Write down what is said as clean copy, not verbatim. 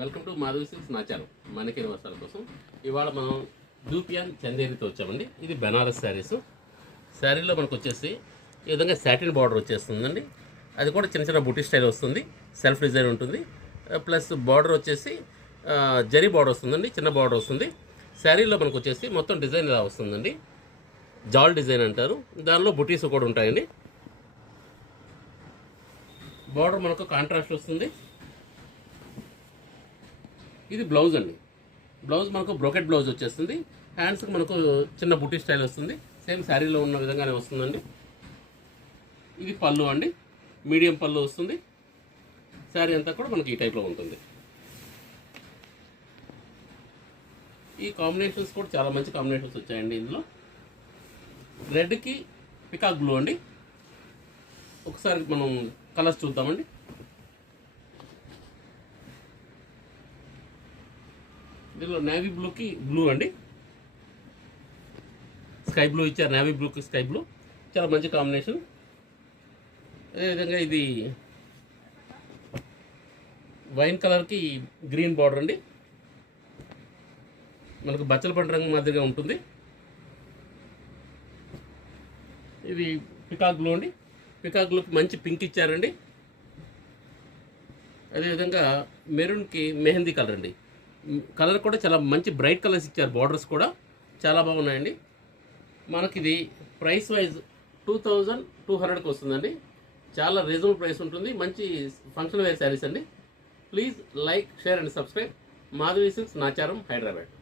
Welcome to Madhavi silks నా channel మనకి వస్త్రాల కోసం ఇవాళ మనం దూపియాన్ చందేరితో వచ్చామండి. ఇది బెనారస్ శారీస్. శారీలో మనకు వచ్చేసి ఈ విధంగా సాటిన్ బార్డర్ వచ్చేస్తుందండి. అది కూడా చిన్న చిన్న బుటీ స్టైల్ వస్తుంది, సెల్ఫ్ డిజైన్ ఉంటుంది. ప్లస్ బార్డర్ వచ్చేసి జరీ బార్డర్ వస్తుందండి, చిన్న బార్డర్ వస్తుంది. శారీలో మనకు వచ్చేసి మొత్తం డిజైన్ ఇలా వస్తుందండి, జాల్ డిజైన్ అంటారు. దానిలో బుటీస్ కూడా ఉంటాయండి. బార్డర్ మనకు కాంట్రాస్ట్ వస్తుంది. ఇది బ్లౌజ్ అండి. బ్లౌజ్ మనకు బ్రోకెట్ బ్లౌజ్ వచ్చేస్తుంది. హ్యాండ్స్కి మనకు చిన్న బుటీ స్టైల్ వస్తుంది, సేమ్ శారీలో ఉన్న విధంగానే వస్తుందండి. ఇది పళ్ళు అండి, మీడియం పళ్ళు వస్తుంది. శారీ అంతా కూడా మనకి ఈ టైప్లో ఉంటుంది. ఈ కాంబినేషన్స్ కూడా చాలా మంచి కాంబినేషన్స్ వచ్చాయండి. ఇందులో రెడ్కి పికాక్ బ్లూ అండి. ఒకసారి మనం కలర్స్ చూద్దామండి. దీనిలో నేవీ బ్లూకి బ్లూ అండి, స్కై బ్లూ ఇచ్చారు. నేవీ బ్లూకి స్కై బ్లూ చాలా మంచి కాంబినేషన్. అదేవిధంగా ఇది వైన్ కలర్కి గ్రీన్ బార్డర్ అండి, మనకు బచ్చల పండు రంగు మాదిరిగా ఉంటుంది. ఇది పికాక్ బ్లూ అండి. పికాక్ బ్లూకి మంచి పింక్ ఇచ్చారండి. అదేవిధంగా మెరూన్కి మెహందీ కలర్ అండి. కలర్ కూడా చాలా మంచి బ్రైట్ కలర్స్ ఇచ్చారు. బార్డర్స్ కూడా చాలా బాగున్నాయండి. మనకి ఇది ప్రైస్ వైజ్ 2200కి వస్తుందండి. చాలా రీజనబుల్ ప్రైస్ ఉంటుంది. మంచి ఫంక్షన్ వేర్ శారీస్ అండి. Please like, share and subscribe. Madhavi silks Nacharam, Hyderabad.